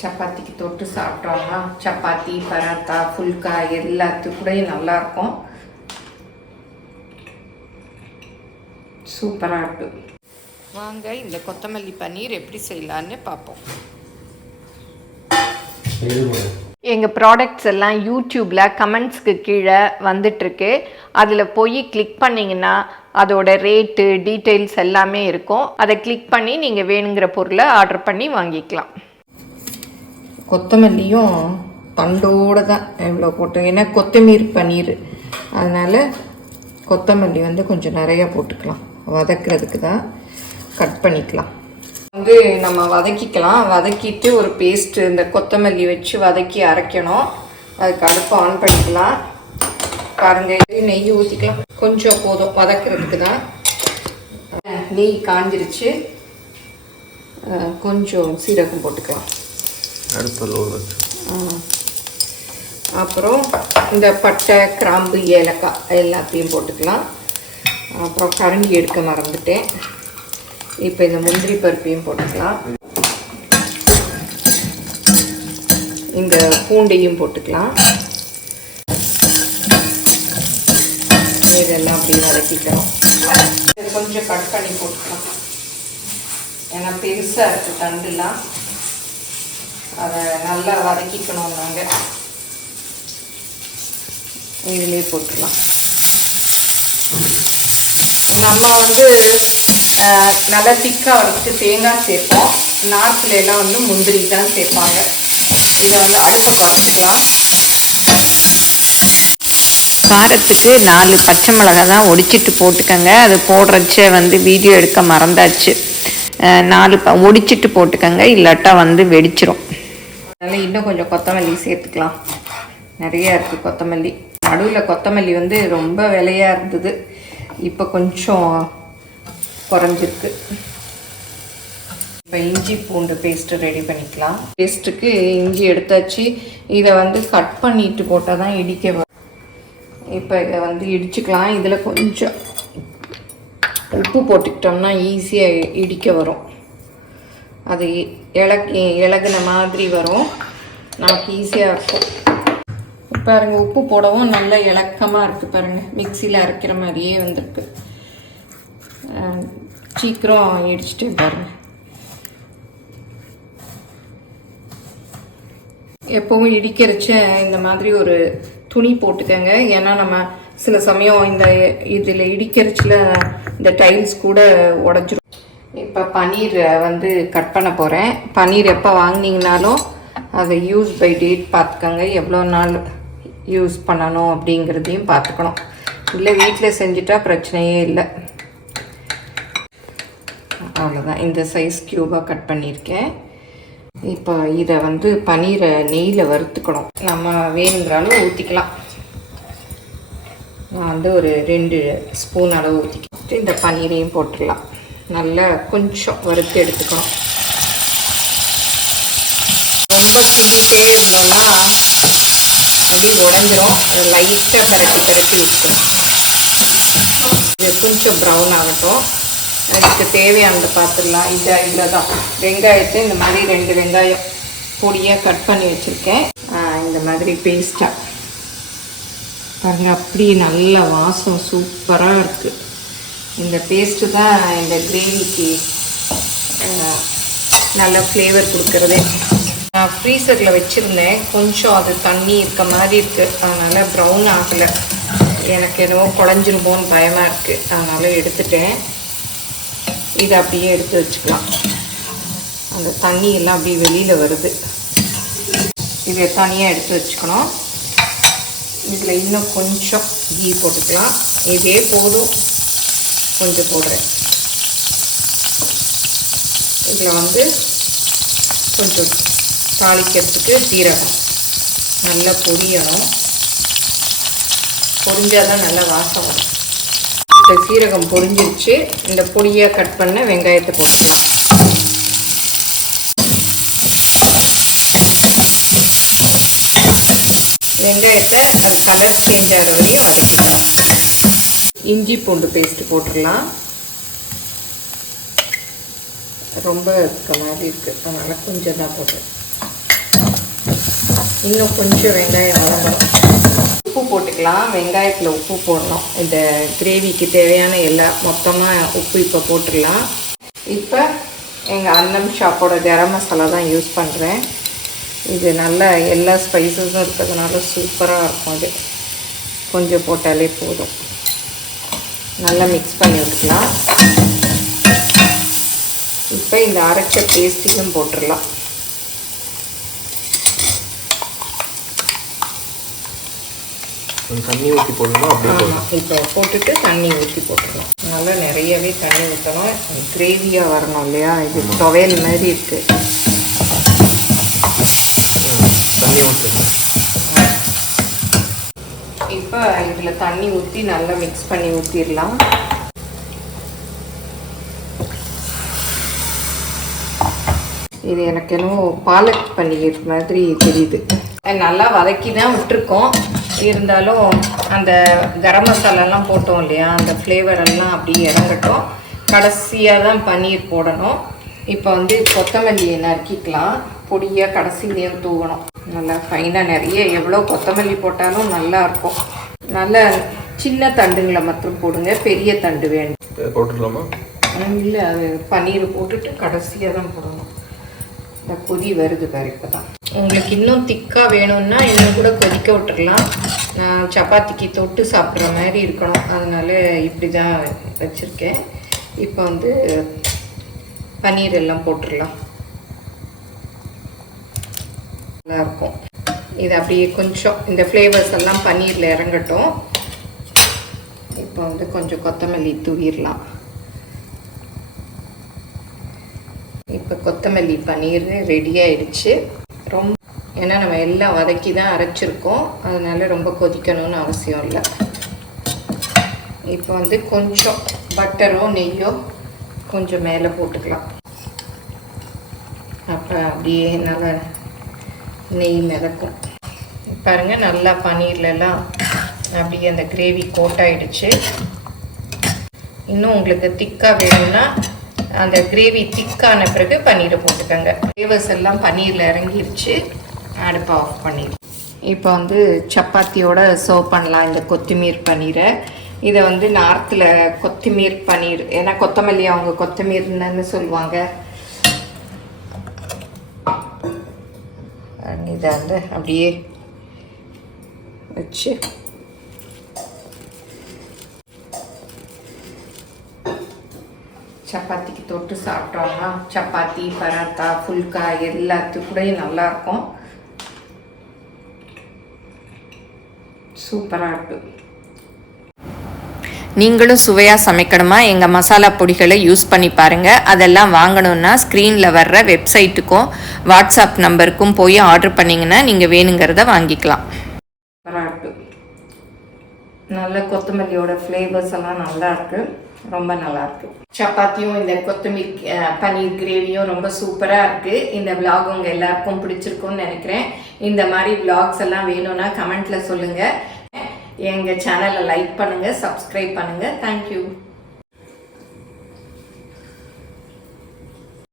சப்பாத்திக்கு தொட்டு சாப்பிட்டோம்னா சப்பாத்தி பராத்தா ஃபுல்கா எல்லாத்துக்கூடையும் நல்லாயிருக்கும். சூப்பராக இருக்குது. வாங்க இந்த கொத்தமல்லி பன்னீர் எப்படி செய்யலான்னு பார்ப்போம். எங்கள் ப்ராடக்ட்ஸ் எல்லாம் யூடியூப்பில் கமெண்ட்ஸ்க்கு கீழே வந்துட்டுருக்கு. அதில் போய் கிளிக் பண்ணிங்கன்னா அதோட ரேட்டு டீட்டெயில்ஸ் எல்லாமே இருக்கும். அதை கிளிக் பண்ணி நீங்கள் வேணுங்கிற பொருளை ஆர்டர் பண்ணி வாங்கிக்கலாம். கொத்தமல்லியும் தண்டோடு தான் இவ்வளோ போட்டு, ஏன்னா கொத்தமல்லி பன்னீர், அதனால் கொத்தமல்லி கொஞ்சம் நிறையா போட்டுக்கலாம். வதக்கிறதுக்கு தான் கட் பண்ணிக்கலாம். நம்ம வதக்கிக்கலாம். வதக்கிட்டு ஒரு பேஸ்ட்டு இந்த கொத்தமல்லி வச்சு வதக்கி அரைக்கணும். அதுக்கு அடுப்பு ஆன் பண்ணிக்கலாம். பாருங்கள், நெய் ஊற்றிக்கலாம். கொஞ்சம் போதும் வதக்கிறதுக்கு தான். நெய் காஞ்சிருச்சு. கொஞ்சம் சீரகம் போட்டுக்கலாம். அப்புறம் இந்த பட்டை கிராம்பு ஏலக்காய் எல்லாத்தையும் போட்டுக்கலாம். அப்புறம் கரண்டி எடுக்க மறந்துட்டேன். இப்போ இந்த முந்திரி பருப்பையும் போட்டுக்கலாம். இந்த பூண்டையும் போட்டுக்கலாம். இதெல்லாம் அப்படியே வதக்கிக்கலாம். கொஞ்சம் கட் பண்ணி போட்டுக்கலாம். ஏன்னா பெருசாக இருக்குது தண்டுலாம், அதை நல்லா வதக்கிக்கணும். நாங்கள் இதிலே போட்டுக்கலாம். நம்ம நல்லா திக்காக வதக்கிட்டு தேங்காய் சேர்ப்போம். நார்த்தில் எல்லாம் முந்திரி தான் சேர்ப்பாங்க. இதை அடுப்பை குறைச்சிக்கலாம். காரத்துக்கு 4 பச்சை மிளகாய் தான் ஒடிச்சிட்டு போட்டுக்கோங்க. அது போடுறச்ச வீடியோ எடுக்க மறந்தாச்சு. 4 ஒடிச்சிட்டு போட்டுக்கோங்க, இல்லாட்டா வெடிச்சிரும். அதனால் இன்னும் கொஞ்சம் கொத்தமல்லி சேர்த்துக்கலாம். நிறையா இருக்குது கொத்தமல்லி. நடுவில் கொத்தமல்லி ரொம்ப விலையாக இருந்தது, இப்போ கொஞ்சம் குறைஞ்சிருக்கு. இப்போ இஞ்சி பூண்டு பேஸ்ட்டு ரெடி பண்ணிக்கலாம். பேஸ்ட்டுக்கு இஞ்சி எடுத்தாச்சு. இதை கட் பண்ணிட்டு போட்டால் தான் இடிக்க வரும். இப்போ இதை இடிச்சுக்கலாம். இதில் கொஞ்சம் உப்பு போட்டுக்கிட்டோம்னா ஈஸியாக இடிக்க வரும். அது இலகுன மாதிரி வரும், நமக்கு ஈஸியாக இருக்கும். பாருங்கள், உப்பு போடவும் நல்லா இலக்கமாக இருக்குது. பாருங்கள், மிக்சியில் அரைக்கிற மாதிரியே வந்திருக்கு. சீக்கிரம் இடிச்சிட்டு பாருங்கள். எப்போவும் இடிக்கிறச்ச இந்த மாதிரி ஒரு துணி போட்டுக்கோங்க. ஏன்னா நம்ம சில சமயம் இதில் இடிக்கிறச்சில் இந்த டைல்ஸ் கூட உடஞ்சிரும். இப்போ பன்னீர் கட் பண்ண போகிறேன். பன்னீர் எப்போ வாங்கினீங்கனாலும் அதை யூஸ் பை டேட் பார்த்துக்கோங்க. எவ்வளோ நாள் யூஸ் பண்ணணும் அப்படிங்கிறதையும் பார்த்துக்கணும். இல்லை வீட்டில் செஞ்சுட்டா பிரச்சனையே இல்லை. அவ்வளோதான். இந்த சைஸ் க்யூபாக கட் பண்ணியிருக்கேன். இப்போ இதை பன்னீரை நெய்யில் வறுத்துக்கணும். நம்ம வேணுங்கிற அளவு ஊற்றிக்கலாம். நான் ஒரு 2 ஸ்பூன் அளவு ஊற்றிக்கிட்டு இந்த பன்னீரையும் போட்டுடலாம். நல்லா கொஞ்சம் வறுத்து எடுத்துக்கணும். ரொம்ப கிண்டிகிட்டே இருந்தோம்னா அப்படியே உடஞ்சிரும். லைட்டாக பரட்டி வச்சுக்கணும். இது கொஞ்சம் ப்ரௌன் ஆகட்டும். அதுக்கு தேவையானதை பார்த்துடலாம். இதில் தான் வெங்காயத்தை இந்த மாதிரி 2 வெங்காயம் பொடியாக கட் பண்ணி வச்சுருக்கேன். இந்த மாதிரி பேஸ்ட்டாக பாருங்கள், அப்படி நல்ல வாசம் சூப்பராக இருக்குது. இந்த பேஸ்ட்டு தான் இந்த கிரேவிக்கு நல்ல ஃப்ளேவர் கொடுக்குறதே. நான் ஃப்ரீசரில் வச்சுருந்தேன். கொஞ்சம் அது தண்ணி இருக்க மாதிரி இருக்குது, அதனால் ப்ரௌன் ஆகலை. எனக்கு என்னவோ குழஞ்சிருமோன்னு பயமாக இருக்குது, அதனால் எடுத்துட்டேன். இதை அப்படியே எடுத்து வச்சுக்கலாம். அந்த தண்ணியெல்லாம் அப்படியே வெளியில் வருது. இதை தனியாக எடுத்து வச்சுக்கணும். இதில் இன்னும் கொஞ்சம் கீ போட்டுக்கலாம். இதே போதும், கொஞ்சம் போடுறேன். இதில் கொஞ்சம் தாளிக்கிறதுக்கு சீரகம் நல்லா பொரியணும். பொரிஞ்சால் தான் நல்லா வாசம் வரும். இப்போ சீரகம் பொரிஞ்சிருச்சு. இந்த பொடியாக கட் பண்ண வெங்காயத்தை போட்டுக்கலாம். வெங்காயத்தை அது கலர் சேஞ்ச் ஆகிற வரையும் வதக்கிக்கலாம். இஞ்சி பூண்டு பேஸ்ட்டு போட்டுடலாம். ரொம்ப இருக்க மாதிரி இருக்குது, அதனால் கொஞ்சம் தான் போடுறேன். இன்னும் கொஞ்சம் வெங்காயம் வளரணும். உப்பு போட்டுக்கலாம். வெங்காயத்தில் உப்பு போடணும். இந்த கிரேவிக்கு தேவையான மொத்தமாக உப்பு இப்போ போட்டுடலாம். இப்போ எங்கள் அன்னம் ஷாப்போட கரம் மசாலா தான் யூஸ் பண்ணுறேன். இது நல்ல எல்லா ஸ்பைசஸும் இருக்கிறதுனால சூப்பராக இருக்கும். அது கொஞ்சம் போட்டாலே போதும். நல்லா மிக்ஸ் பண்ணி விட்டுக்கலாம். இப்போ இந்த அரைச்ச பேஸ்ட்டையும் போட்டுடலாம். தண்ணி ஊற்றி போடணும். ஆமாம், இப்போ போட்டுட்டு தண்ணி ஊற்றி போட்டுடணும். நல்லா நிறையவே தண்ணி ஊற்றணும். கிரேவியாக வரணும் இல்லையா? இது துவையல் மாதிரி இருக்குது. தண்ணி ஊற்றணும். இப்போ இதில் தண்ணி ஊற்றி நல்லா மிக்ஸ் பண்ணி ஊற்றிடலாம். இது எனக்கு என்னவோ பாலக் பன்னீர் மாதிரி தெரியுது. நல்லா வதக்கி தான் விட்டுருக்கோம். இருந்தாலும் அந்த கரம் மசாலாலாம் போட்டோம் இல்லையா? அந்த ஃப்ளேவரெல்லாம் அப்படியே இறங்கட்டும். கடைசியாக தான் பன்னீர் போடணும். இப்போ வந்து கொத்தமல்லியை நறுக்கிக்கலாம். பொடியாக கடைசியிலையும் தூவணும். நல்லா ஃபைனாக நிறைய எவ்வளோ கொத்தமல்லி போட்டாலும் நல்லாயிருக்கும். நல்ல சின்ன தண்டுங்களை மட்டும் போடுங்க. பெரிய தண்டு வேணும். போட்டுடலாமா? இல்லை, அது பன்னீர் போட்டுட்டு கடைசியாக தான் போடணும். இந்த கொதி வருது பாரு. இப்போ தான் உங்களுக்கு இன்னும் திக்காக வேணும்னா இன்னும் கூட கொதிக்க விட்டுடலாம். சப்பாத்திக்கு தொட்டு சாப்பிட்ற மாதிரி இருக்கணும். அதனால இப்படி தான் வச்சுருக்கேன். இப்போ வந்து பன்னீர் எல்லாம் போட்டுடலாம். நல்லாயிருக்கும். இது அப்படியே கொஞ்சம் இந்த ஃப்ளேவர்ஸ் எல்லாம் பன்னீரில் இறங்கட்டும். இப்போ வந்து கொஞ்சம் கொத்தமல்லி தூவிடலாம். இப்போ கொத்தமல்லி பன்னீர் ரெடி ஆயிடுச்சு. ரொம்ப ஏன்னா நம்ம எல்லாம் வதக்கி தான் அரைச்சிருக்கோம். அதனால ரொம்ப கொதிக்கணும்னு அவசியம் இல்லை. இப்போ வந்து கொஞ்சம் பட்டரோ நெய்யோ கொஞ்சம் மேலே போட்டுக்கலாம். அப்புறம் அப்படியே நல்லா நெய் மிதக்கும். பாருங்கள், நல்லா பன்னீர்லலாம் அப்படியே அந்த கிரேவி கோட்டாயிடுச்சு. இன்னும் உங்களுக்கு திக்காக வேணும்னா அந்த கிரேவி திக்கான பிறகு பன்னீரை போட்டுக்கோங்க. ஃப்ளேவர்ஸ் எல்லாம் பன்னீரில் இறங்கிடுச்சு. அடுப்பை ஆஃப் பண்ணிடுவோம். இப்போ வந்து சப்பாத்தியோட சர்வ் பண்ணலாம் இந்த கொத்தமீர் பன்னீரை. இதை வந்து நார்த்தில் கொத்தமீர் பன்னீர், ஏன்னா கொத்தமல்லி அவங்க கொத்தமீர்னு சொல்லுவாங்க. இதை வந்து அப்படியே வச்சு சப்பாத்திக்கு தொட்டு சாப்பிட்டோம்னா சப்பாத்தி, பராத்தா, ஃபுல்கா எல்லாத்துக்கூடையும் நல்லாயிருக்கும். சூப்பராக இருக்குது. நீங்களும் சுவையாக சமைக்கணுமா? எங்கள் மசாலா பொடிகளை யூஸ் பண்ணி பாருங்கள். அதெல்லாம் வாங்கணுன்னா ஸ்க்ரீனில் வர்ற வெப்சைட்டுக்கும் வாட்ஸ்அப் நம்பருக்கும் போய் ஆர்டர் பண்ணிங்கன்னா நீங்கள் வேணுங்கிறத வாங்கிக்கலாம். சூப்பராக இருக்குது. நல்ல கொத்தமல்லியோட ஃப்ளேவர்ஸ் எல்லாம் நல்லாயிருக்கு. ரொம்ப நல்லாயிருக்கு. சப்பாத்தியும் இந்த கொத்தமல்லி பன்னீர் கிரேவியும் ரொம்ப சூப்பராக இருக்குது. இந்த விலாக் உங்கள் எல்லாருக்கும் பிடிச்சிருக்கும்னு நினைக்கிறேன். இந்த மாதிரி விலாக்ஸ் எல்லாம் வேணும்னா கமெண்ட்டில் சொல்லுங்கள். எங்கள் சேனலை லைக் பண்ணுங்கள், சப்ஸ்கிரைப் பண்ணுங்கள். தேங்க்யூ.